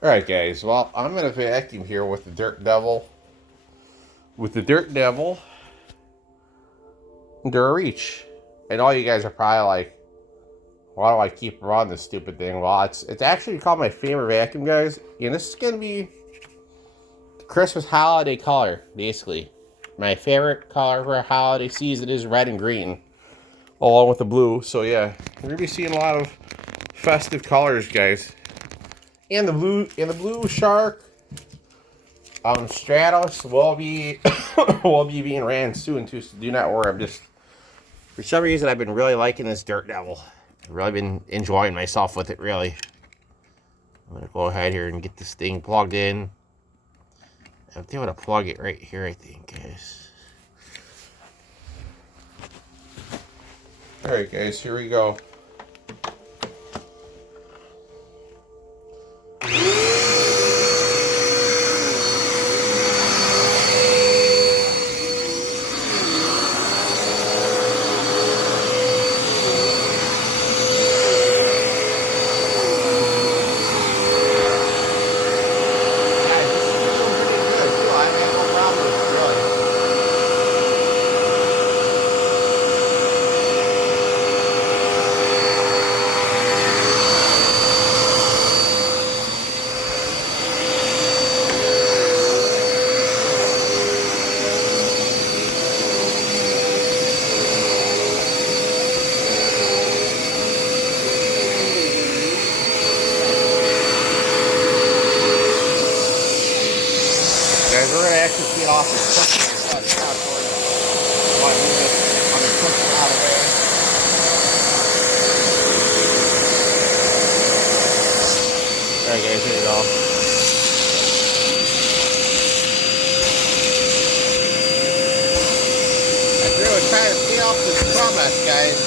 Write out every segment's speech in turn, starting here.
Alright guys, well I'm gonna vacuum here with the Dirt Devil. With the Dirt Devil Endura Reach. And all you guys are probably like, why do I keep running this stupid thing? Well, it's actually called my favorite vacuum, guys. And this is gonna be the Christmas holiday color, basically. My favorite color for a holiday season is red and green, along with the blue. So yeah, we're gonna be seeing a lot of festive colors, guys. And the blue shark Stratos will be will be being ran soon too. So do not worry. I'm just, for some reason I've been really liking this Dirt Devil. I've really been enjoying myself with it. Really. I'm gonna go ahead here and get this thing plugged in. I'm able to plug it right here, I think, guys. All right, guys. Here we go. Guys, we're gonna actually see it off this push. I'm gonna push it out of the way. Alright guys, here you go. I really trying to see off this promise, guys.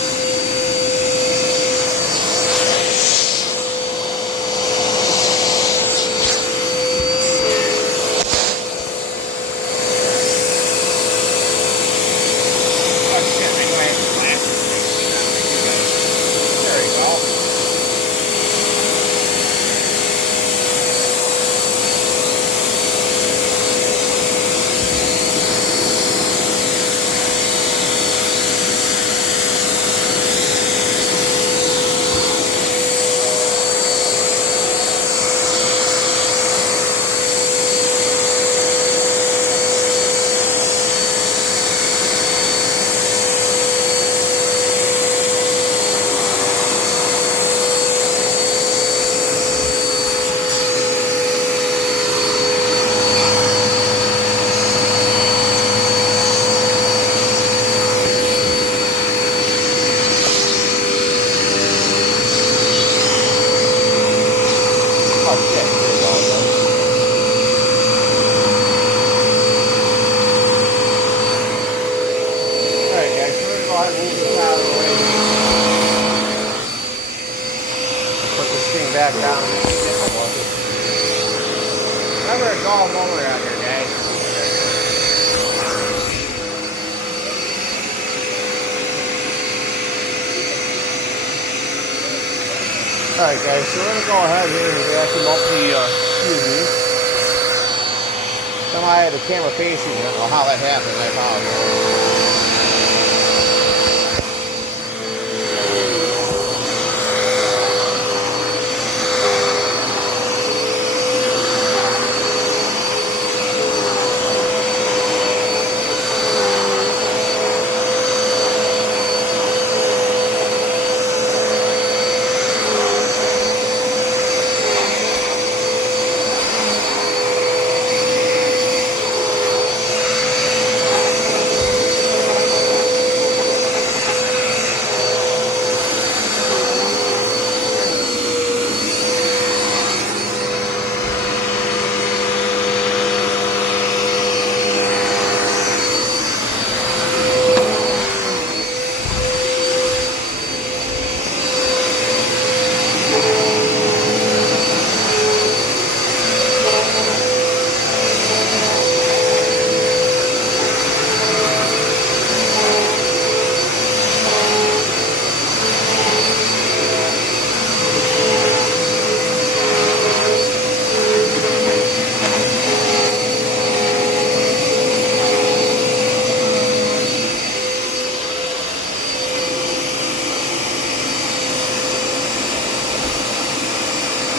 Back down. Remember, it's all over out here, guys. Alright, guys, so we're going to go ahead here and vacuum up the, excuse me. Somehow I had the camera facing. I don't know how that happened. I apologize.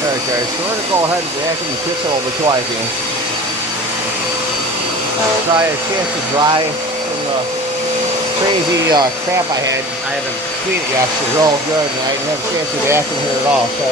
Alright guys, so we're going to go ahead and vacuum the kitchen a little bit too, I think. Try a chance to dry from the crazy crap I had. I haven't cleaned it yesterday real good, and I didn't have a chance to vacuum here at all. So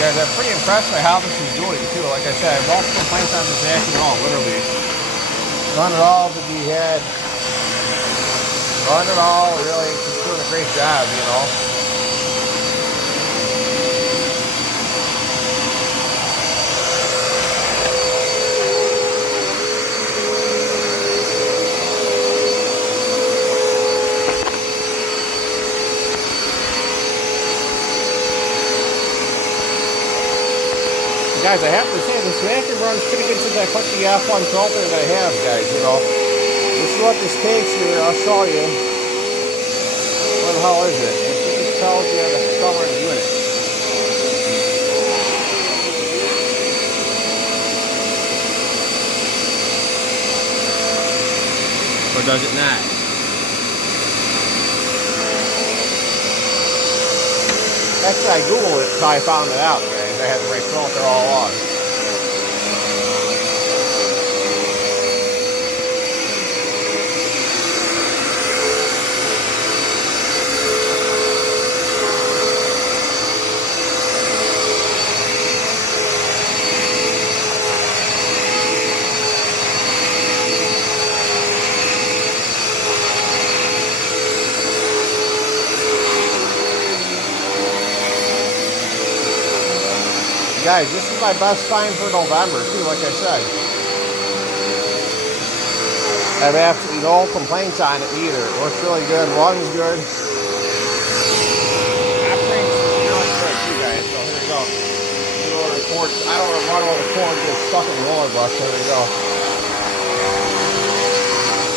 guys, I'm pretty impressed by how this is doing too. Like I said, I have multiple complaints on this vacuum at all, literally. Run it all to be had. Run it all, really, it's doing a great job, you know. Guys, I have to say, this vacuum runs pretty good since I put the F1 filter that I have, guys, you know. This is what this takes here, I'll show you. What the hell is it? It just tells you the cover of the unit. Or does it not? Actually, I Googled it until I found it out, guys. I had the right filter all along. Guys, this is my best find for November, too, like I said. I have absolutely no complaints on it either. It works really good, runs good. Operates really good, too, guys. So here we go. I don't want to run over the cord and get stuck in the roller brush. There we go.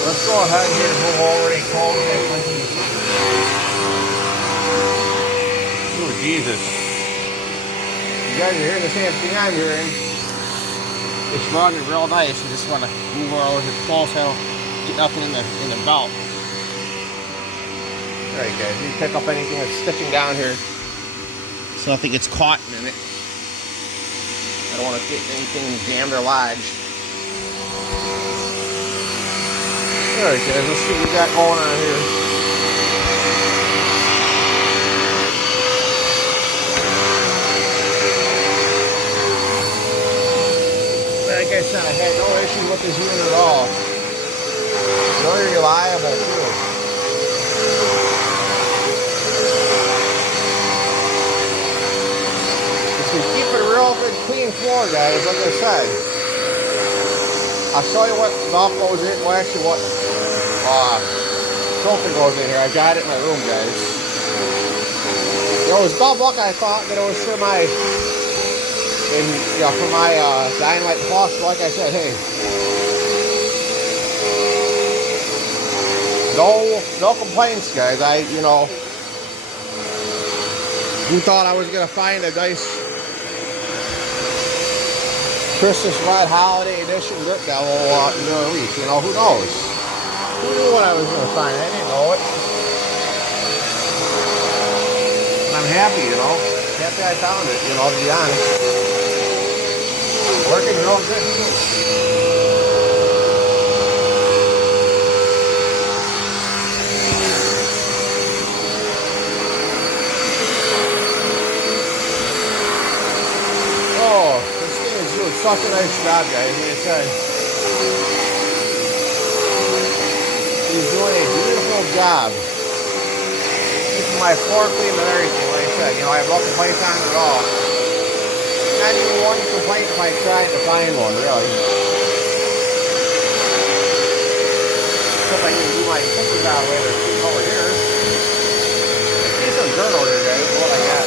Let's go ahead here and move over and close it. Oh, Jesus. You guys are hearing the same thing I'm hearing. It's running real nice. You just want to move over close, so get nothing in the belt. Alright guys, you pick up anything that's sticking down here so nothing gets caught in it. I don't want to get anything jammed or lodged. Alright guys, let's see what we got going on here. Like I said, I had no issue with this unit at all. Very reliable too. It's been keeping a real good clean floor, guys, like I said. I'll show you what stuff goes in, well actually what filter goes in here. I got it in my room, guys. It was dumb luck, I thought that it was for my for my Dynamite Plus, like I said, hey, no complaints, guys. Who thought I was gonna find a nice Christmas Red Holiday Edition Grip Devil in a week? You know, who knows? Who knew what I was gonna find? I didn't know it. And I'm happy, you know. Happy I found it, you know, to be honest. Working real good too. Oh, this thing is doing such a nice job, guys. Like I said, he's doing a beautiful job. Keeping my floor clean and everything. Like I said, you know, I have no complaints on it at all. Not even one complaint if I tried to find one, really. Except I need to do my cookies out later. Over here. See some dirt over here, guys. What I got.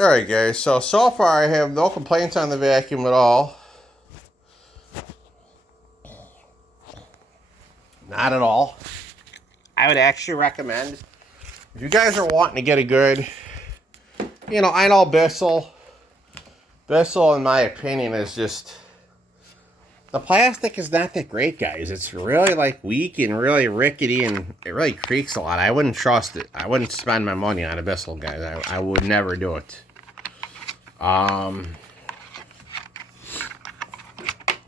Alright guys, so far I have no complaints on the vacuum at all. Not at all. I would actually recommend, if you guys are wanting to get a good, you know, I know Bissell in my opinion is just, the plastic is not that great, guys. It's really like weak and really rickety, and it really creaks a lot. I wouldn't trust it. I wouldn't spend my money on a Bissell, guys. I would never do it.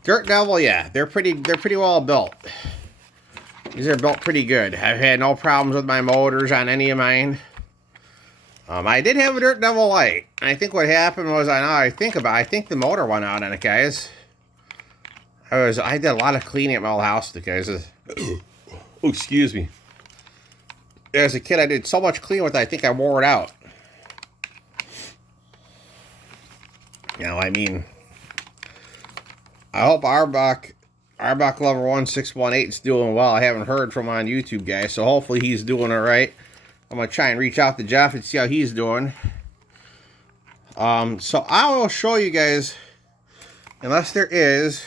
Dirt Devil, yeah, they're pretty well built. These are built pretty good. I've had no problems with my motors on any of mine. I did have a Dirt Devil light. I think what happened was, I think the motor went out on it, guys. I did a lot of cleaning at my old house, guys. Oh, excuse me. As a kid, I did so much cleaning with it, I think I wore it out. You know, I mean, I hope Arbach Lover 1618 is doing well. I haven't heard from him on YouTube, guys, so hopefully he's doing all right. I'm going to try and reach out to Jeff and see how he's doing. So I will show you guys, unless there is,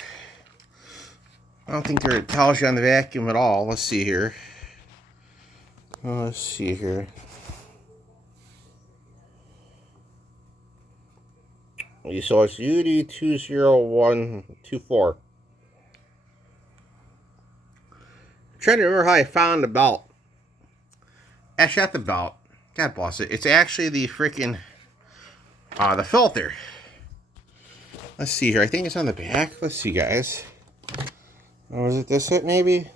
I don't think it tells you on the vacuum at all. Let's see here. Let's see here. So it's UD20124. I'm trying to remember how I found the belt. Actually, not the belt. God bless it. It's actually the freaking, the filter. Let's see here. I think it's on the back. Let's see, guys. Or is it this it, maybe?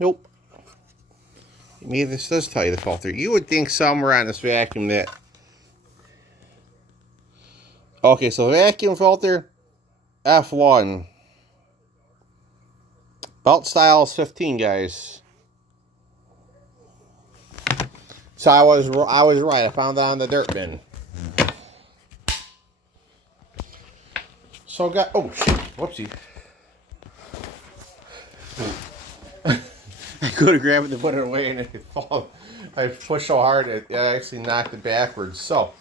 Nope. Maybe this does tell you the filter. You would think somewhere on this vacuum that... Okay, so vacuum filter, F1. Belt style is 15, guys. So I was right. I found that on the dirt bin. So got, oh shit, whoopsie. I could have grabbed it and put it away, and it fall. I pushed so hard it actually knocked it backwards. So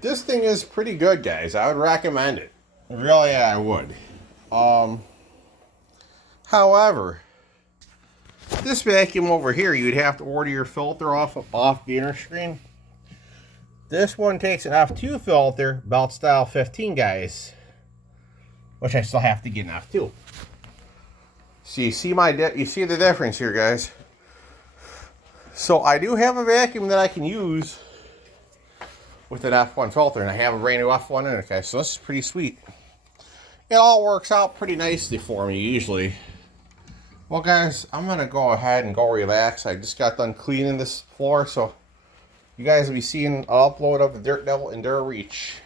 this thing is pretty good, guys. I would recommend it. Really, I would. However, this vacuum over here, you'd have to order your filter off the inner screen. This one takes an F2 filter, belt style 15, guys, which I still have to get an F2. So you see the difference here, guys. So I do have a vacuum that I can use with an F1 filter, and I have a brand new F1 in it, guys. So this is pretty sweet. It all works out pretty nicely for me usually. Well, guys, I'm gonna go ahead and go relax. I just got done cleaning this floor, so you guys will be seeing an upload of the Dirt Devil Endura Reach.